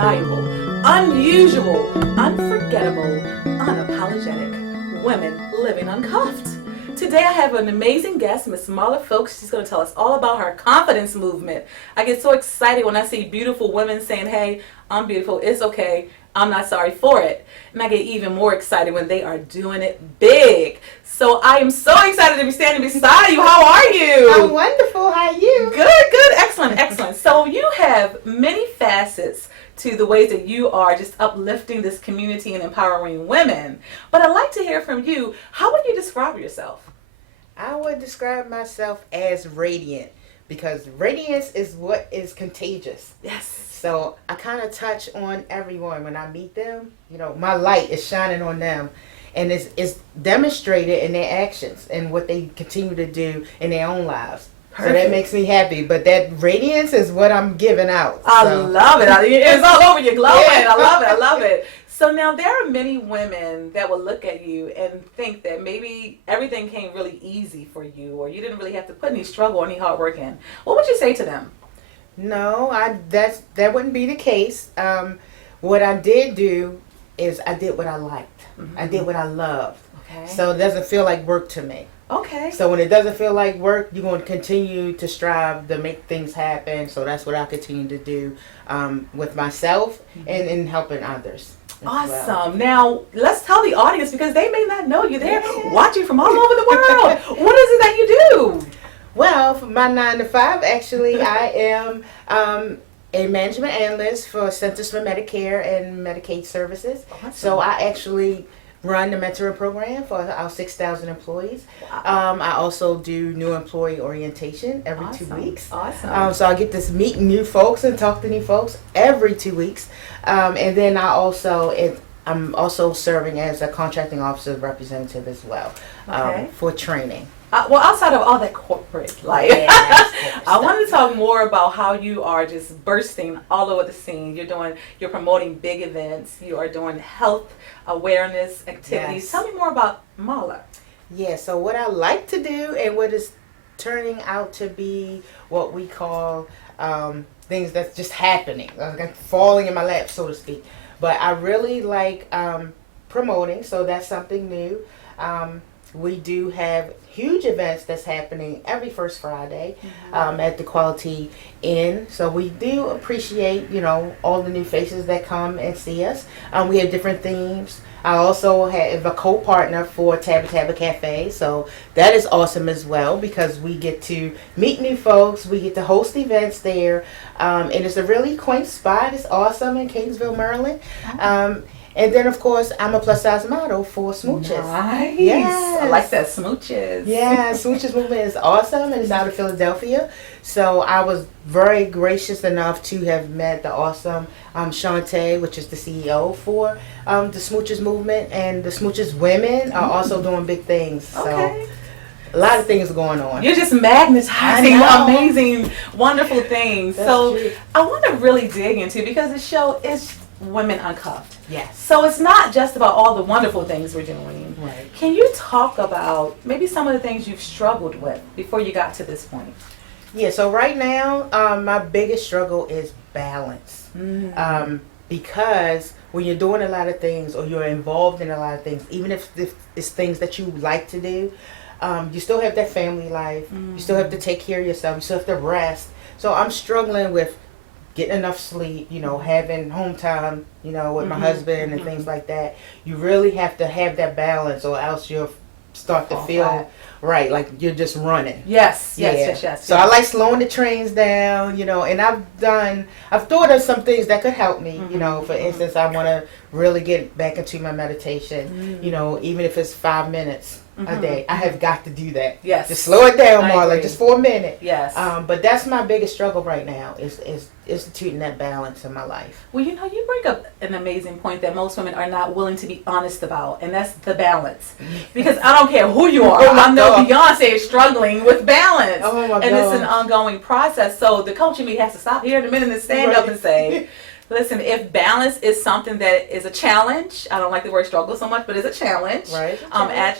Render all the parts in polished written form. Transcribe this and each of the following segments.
undeniable, unusual, unforgettable, unapologetic women living uncuffed. Today I have an amazing guest, Miss Marla Fowlkes. She's going to tell us all about her confidence movement. I get so excited when I see beautiful women saying, hey, I'm beautiful, it's okay, I'm not sorry for it. And I get even more excited when they are doing it big. So I am so excited to be standing beside you. How are you? I'm wonderful. How are you? Good, excellent, excellent. So you have many facets to the ways that you are just uplifting this community and empowering women. But I'd like to hear from you. How would you describe yourself? I would describe myself as radiant because radiance is what is contagious. Yes. So I kind of touch on everyone when I meet them. You know, my light is shining on them, and it's demonstrated in their actions and what they continue to do in their own lives. Perfect. So that makes me happy. But that radiance is what I'm giving out. I love it. It's all over you glowing. Yeah. I love it. So now there are many women that will look at you and think that maybe everything came really easy for you, or you didn't really have to put any struggle or any hard work in. What would you say to them? No, that wouldn't be the case. What I did do is I did what I liked. Mm-hmm. I did what I loved. Okay. So it doesn't feel like work to me. Okay. So when it doesn't feel like work, you're going to continue to strive to make things happen. So that's what I continue to do with myself and in helping others. Awesome. Well. Now, let's tell the audience, because they may not know you. They're watching from all over the world. What is it that you do? Well, for my 9 to 5, actually, I am a management analyst for Centers for Medicare and Medicaid Services. Awesome. So I actually run the mentoring program for our 6,000 employees. Wow. I also do new employee orientation every 2 weeks. Awesome. So I get to meet new folks and talk to new folks every 2 weeks. And then I'm also serving as a contracting officer representative as well for training. Well, outside of all that corporate life, I wanted to talk more about how you are just bursting all over the scene. You're promoting big events. You are doing health awareness activities. Yes. Tell me more about Marla. Yeah, so what I like to do and what is turning out to be what we call things that's just happening, like falling in my lap, so to speak. But I really like promoting, so that's something new. We do have huge events that's happening every first Friday at the Quality Inn. So we do appreciate, all the new faces that come and see us. We have different themes. I also have a co-partner for Tabba Cafe. So that is awesome as well because we get to meet new folks. We get to host events there. And it's a really quaint spot. It's awesome in Kingsville, Maryland. And then, of course, I'm a plus-size model for Smooches. Nice. Yes. I like that, Smooches. Yeah, Smooches movement is awesome, and it's out of Philadelphia. So I was very gracious enough to have met the awesome Shantae, which is the CEO for the Smooches movement. And the Smooches women are also doing big things. Okay. So a lot of things going on. You're just magnetizing amazing, wonderful things. So true. I want to really dig into, because the show is Women Uncuffed. Yes. So it's not just about all the wonderful things we're doing. Right. Can you talk about maybe some of the things you've struggled with before you got to this point? Yeah, so right now, my biggest struggle is balance. Because when you're doing a lot of things or you're involved in a lot of things, even if it's things that you like to do, you still have that family life. You still have to take care of yourself. You still have to rest. So I'm struggling with getting enough sleep, having home time, with my husband and things like that. You really have to have that balance, or else you'll start to feel like you're just running. Yes. So I like slowing the trains down, and I've thought of some things that could help me, for instance, I want to really get back into my meditation, even if it's 5 minutes a day. I have got to do that. Yes. Just slow it down, Marla, just for a minute. Yes. But that's my biggest struggle right now is instituting that balance in my life. Well, you bring up an amazing point that most women are not willing to be honest about, and that's the balance. Because I don't care who you are. I know Beyonce is struggling with balance. Oh my God. And it's an ongoing process. So the coach in me has to stop here in a minute and stand up and say, listen, if balance is something that is a challenge, I don't like the word struggle so much, but it's a challenge. Right. At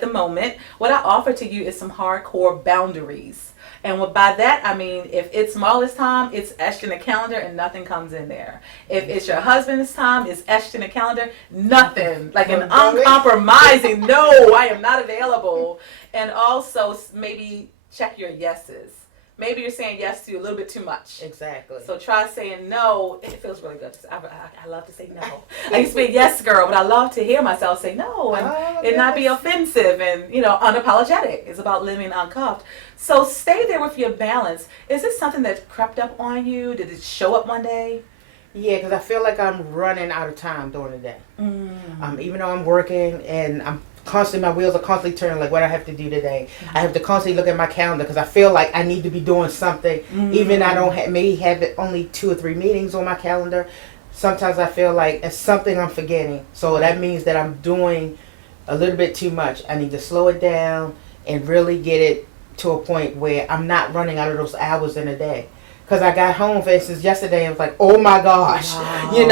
the moment, what I offer to you is some hardcore boundaries. And by that, I mean, if it's Marla's time, it's etched in the calendar and nothing comes in there. If it's your husband's time, it's etched in the calendar, nothing. Like an uncompromising, no, I am not available. And also maybe check your yeses. Maybe you're saying yes to a little bit too much. Exactly. So try saying no. It feels really good. I love to say no. I used to be a yes girl, but I love to hear myself say no and it not be offensive and, unapologetic. It's about living uncuffed. So stay there with your balance. Is this something that crept up on you? Did it show up one day? Yeah, because I feel like I'm running out of time during the day. Even though I'm working and my wheels are constantly turning, like what I have to do today. I have to constantly look at my calendar because I feel like I need to be doing something. Even I don't maybe have only 2 or 3 meetings on my calendar. Sometimes I feel like it's something I'm forgetting. So that means that I'm doing a little bit too much. I need to slow it down and really get it to a point where I'm not running out of those hours in a day. Because I got home, for instance, yesterday and was like, oh my gosh, wow. You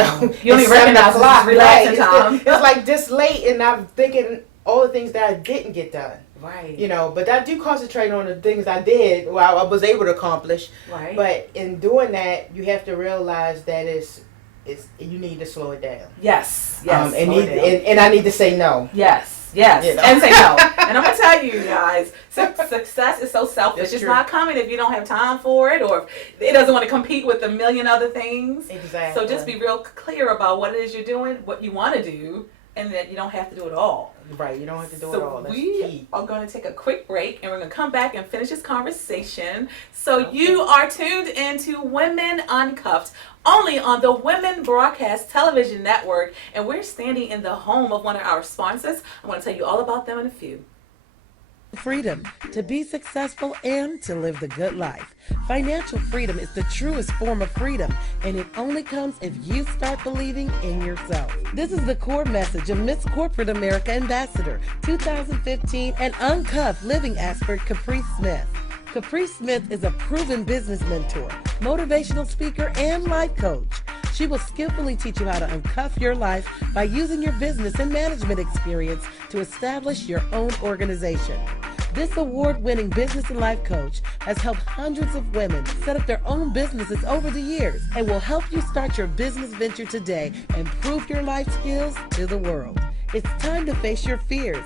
only recognize this relaxing time. It's like this late and I'm thinking all the things that I didn't get done. Right. But I do concentrate on the things I did, I was able to accomplish. Right. But in doing that, you have to realize that you need to slow it down. Yes. And I need to say no. Yes. And say no. And I'm going to tell you guys, success is so selfish. It's not coming if you don't have time for it or if it doesn't want to compete with a million other things. Exactly. So just be real clear about what it is you're doing, what you want to do, and that you don't have to do it all. Right, you don't have to do it all. That's we key. are going to take a quick break and we're going to come back and finish this conversation. So you are tuned into Women Uncuffed, only on the Women Broadcast Television Network, and we're standing in the home of one of our sponsors. I'm going to tell you all about them in a few. Freedom to be successful and to live the good life. Financial freedom is the truest form of freedom, and it only comes if you start believing in yourself. This is the core message of Miss Corporate America Ambassador 2015 and Uncuffed Living Expert Caprice Smith. Caprice Smith is a proven business mentor, motivational speaker, and life coach. She will skillfully teach you how to uncuff your life by using your business and management experience to establish your own organization. This award-winning business and life coach has helped hundreds of women set up their own businesses over the years and will help you start your business venture today and prove your life skills to the world. It's time to face your fears.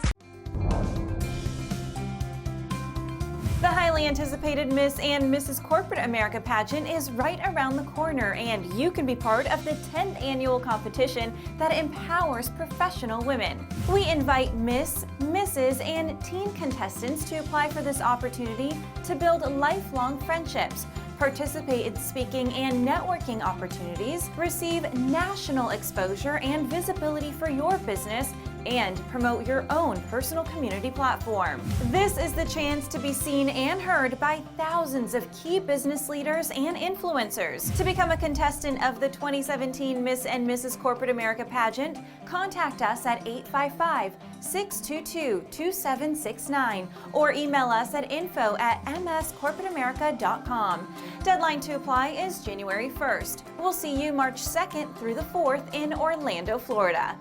The highly anticipated Miss and Mrs. Corporate America pageant is right around the corner, and you can be part of the 10th annual competition that empowers professional women. We invite Miss, Mrs., and teen contestants to apply for this opportunity to build lifelong friendships, participate in speaking and networking opportunities, receive national exposure and visibility for your business, and promote your own personal community platform. This is the chance to be seen and heard by thousands of key business leaders and influencers. To become a contestant of the 2017 Miss and Mrs. Corporate America pageant, contact us at 855-622-2769 or email us at info@mscorporateamerica.com. Deadline to apply is January 1st. We'll see you March 2nd through the 4th in Orlando, Florida.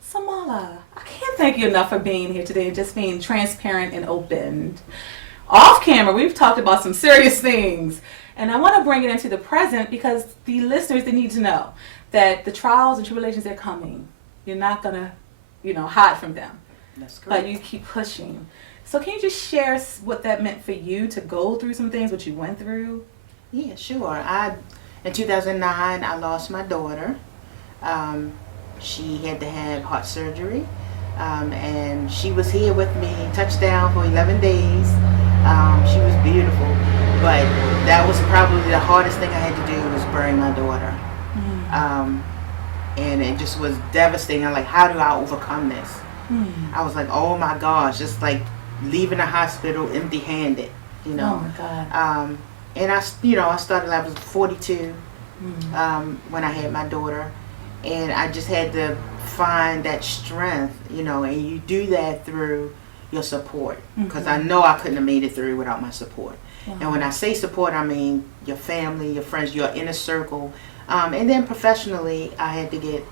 So Marla, I can't thank you enough for being here today and just being transparent and open. Off camera, we've talked about some serious things, and I want to bring it into the present because the listeners, they need to know that the trials and tribulations, they're coming. You're not going to, hide from them. That's correct. But you keep pushing. So can you just share what that meant for you to go through some things, what you went through? Yeah, sure. In 2009, I lost my daughter. She had to have heart surgery, and she was here with me, touchdown for 11 days. She was beautiful, but that was probably the hardest thing I had to do was bury my daughter. And it just was devastating. I'm like, how do I overcome this? I was like, oh my gosh, just like leaving the hospital empty-handed, Oh my God. and I started, I was 42 when I had my daughter. And I just had to find that strength, and you do that through your support. Because I know I couldn't have made it through without my support. Wow. And when I say support, I mean your family, your friends, your inner circle. And then professionally, I had to get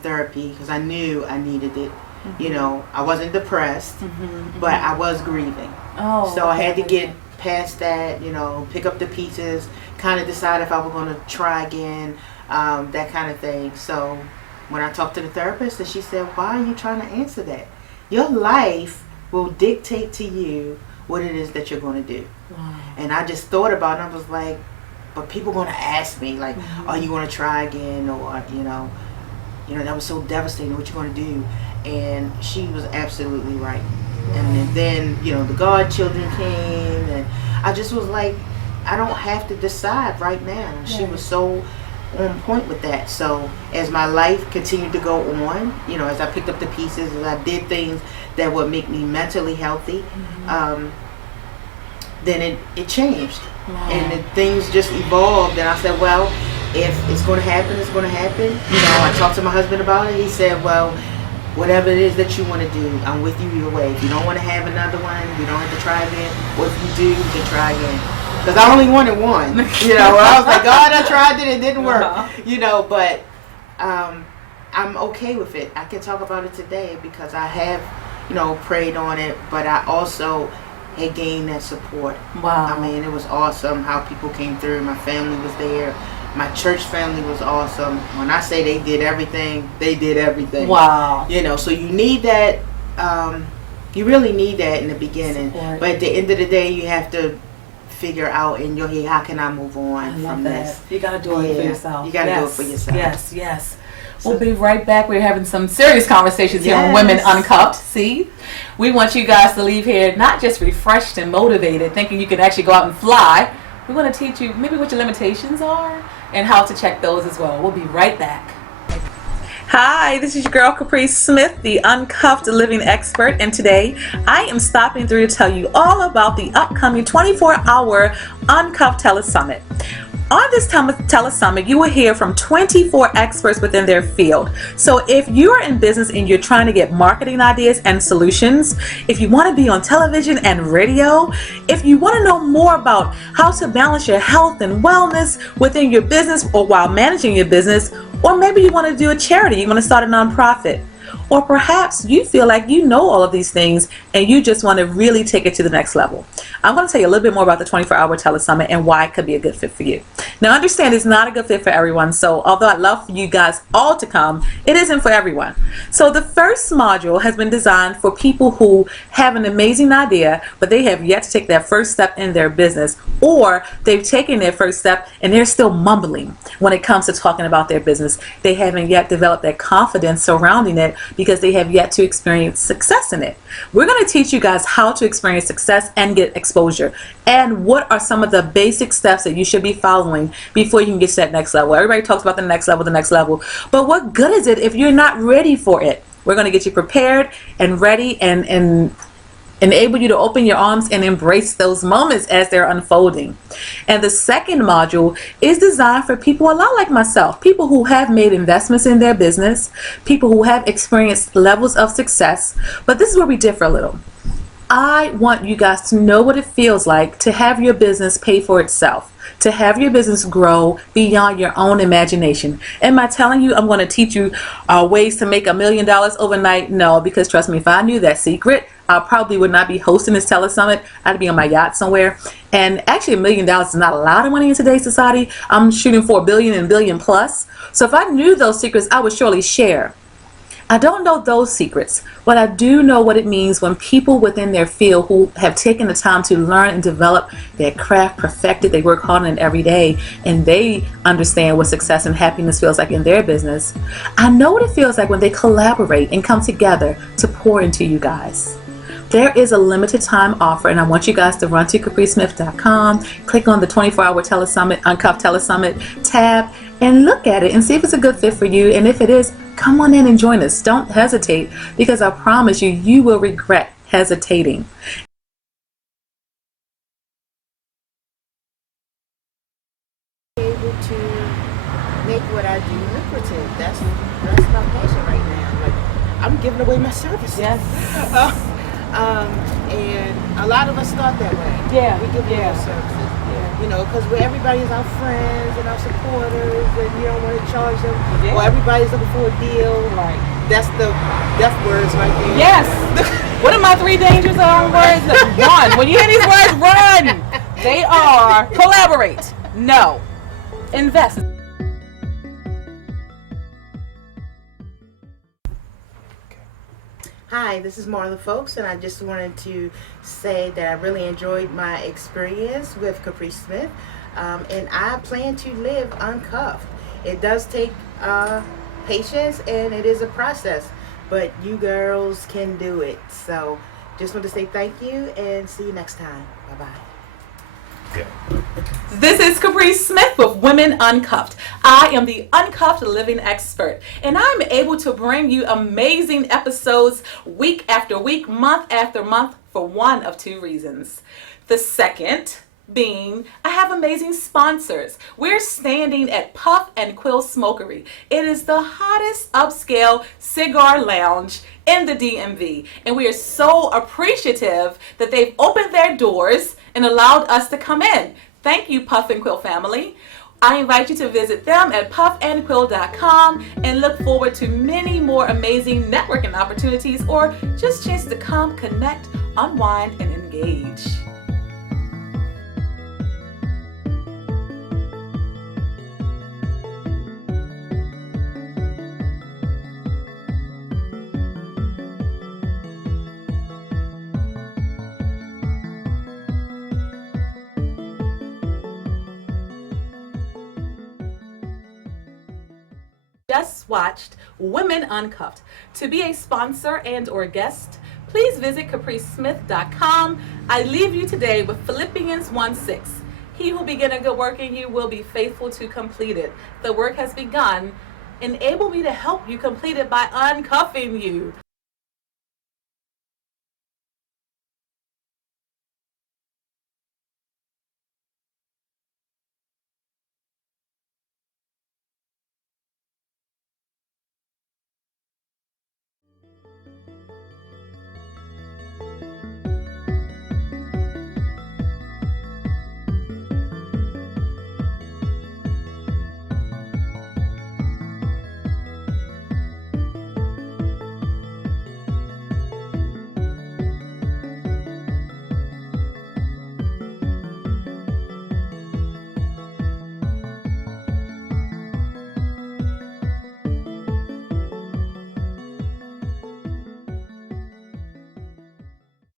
therapy because I knew I needed it. You know, I wasn't depressed, but I was grieving. Oh, So I had to get past that, you know, pick up the pieces, kind of decide if I was going to try again, that kind of thing. So when I talked to the therapist, and she said, why are you trying to answer that? Your life will dictate to you what it is that you're going to do. Wow. And I just thought about it. I was like, but people going to ask me, like, are you going to try again? Or, you know, that was so devastating. What you going to do? And she was absolutely right. And then, you know, the godchildren came, and I just was like, I don't have to decide right now. She was so on point with that. So as my life continued to go on, you know, as I picked up the pieces, as I did things that would make me mentally healthy, then it changed. And then things just evolved, and I said, well, if it's going to happen, it's going to happen. You know, I talked to my husband about it. He said, well, whatever it is that you want to do, I'm with you either way. If you don't want to have another one, you don't have to try again. Or if you do, you can try again. Because I only wanted one. You know, I was like, God, I tried it, it didn't work. You know, but I'm okay with it. I can talk about it today because I have, you know, prayed on it, but I also had gained that support. Wow. I mean, it was awesome how people came through. My family was there. My church family was awesome. When I say they did everything, they did everything. Wow. You know, so you need that, you really need that in the beginning. Support. But at the end of the day, you have to figure out in your head, how can I move on from this? You got to do it for yourself. You got to do it for yourself. Yes, yes. We'll be right back. We're having some serious conversations here on Women Uncuffed. See? We want you guys to leave here not just refreshed and motivated, thinking you can actually go out and fly. We want to teach you maybe what your limitations are and how to check those as well. We'll be right back. Hi, this is your girl Caprice Smith, the Uncuffed Living Expert, and today I am stopping through to tell you all about the upcoming 24-hour Uncuffed Telesummit. On this telesummit, you will hear from 24 experts within their field. So if you're in business and you're trying to get marketing ideas and solutions, if you want to be on television and radio, if you want to know more about how to balance your health and wellness within your business or while managing your business, or maybe you want to do a charity, you want to start a nonprofit, or perhaps you feel like you know all of these things and you just want to really take it to the next level. I'm going to tell you a little bit more about the 24-hour telesummit and why it could be a good fit for you. Now, understand it's not a good fit for everyone, so although I'd love for you guys all to come, it isn't for everyone. So the first module has been designed for people who have an amazing idea, but they have yet to take that first step in their business, or they've taken their first step and they're still mumbling when it comes to talking about their business. They haven't yet developed that confidence surrounding it because they have yet to experience success in it. We're going to teach you guys how to experience success and get exposure, and what are some of the basic steps that you should be following before you can get to that next level. Everybody talks about the next level, but what good is it if you're not ready for it? We're going to get you prepared and ready and enable you to open your arms and embrace those moments as they're unfolding. And the second module is designed for people a lot like myself, people who have made investments in their business, people who have experienced levels of success. But this is where we differ a little. I want you guys to know what it feels like to have your business pay for itself, to have your business grow beyond your own imagination. Am I telling you I'm going to teach you ways to make $1 million overnight? No, because trust me, if I knew that secret, I probably would not be hosting this telesummit. I'd be on my yacht somewhere. And actually, $1 million is not a lot of money in today's society. I'm shooting for $1 billion and billion plus. So if I knew those secrets, I would surely share. I don't know those secrets, but I do know what it means when people within their field who have taken the time to learn and develop their craft, perfected, they work hard on it every day, and they understand what success and happiness feels like in their business. I know what it feels like when they collaborate and come together to pour into you guys. There is a limited time offer, and I want you guys to run to capricesmith.com, click on the 24-hour telesummit, Uncuffed Telesummit tab, and look at it and see if it's a good fit for you. And if it is, come on in and join us. Don't hesitate, because I promise you, you will regret hesitating. Able to make what I do lucrative. That's my passion right now. Like, I'm giving away my services. Yes. And a lot of us start that way. Yeah. We give away our services. Yeah. You know, because everybody's our friends and our supporters, and you don't want to charge them. Yeah. Or everybody's looking for a deal. Right. that's the death words right there. Yes. What are my 3 dangers on words? Run. When you hear these words, run. They are collaborate. No. Invest. Hi, this is Marla Fowlkes, and I just wanted to say that I really enjoyed my experience with Caprice Smith, and I plan to live uncuffed. It does take patience, and it is a process, but you girls can do it. So just want to say thank you, and see you next time. Bye-bye. This is Caprice Smith with Women Uncuffed. I am the Uncuffed Living Expert, and I'm able to bring you amazing episodes week after week, month after month, for one of 2 reasons. The second being, I have amazing sponsors. We're standing at Puff and Quill Smokery. It is the hottest upscale cigar lounge in the DMV, and we are so appreciative that they've opened their doors and allowed us to come in. Thank you, Puff and Quill family. I invite you to visit them at puffandquill.com and look forward to many more amazing networking opportunities or just chances to come, connect, unwind, and engage. Just watched Women Uncuffed. To be a sponsor and or guest, please visit capricesmith.com. I leave you today with Philippians 1:6. He who began a good work in you will be faithful to complete it. The work has begun. Enable me to help you complete it by uncuffing you.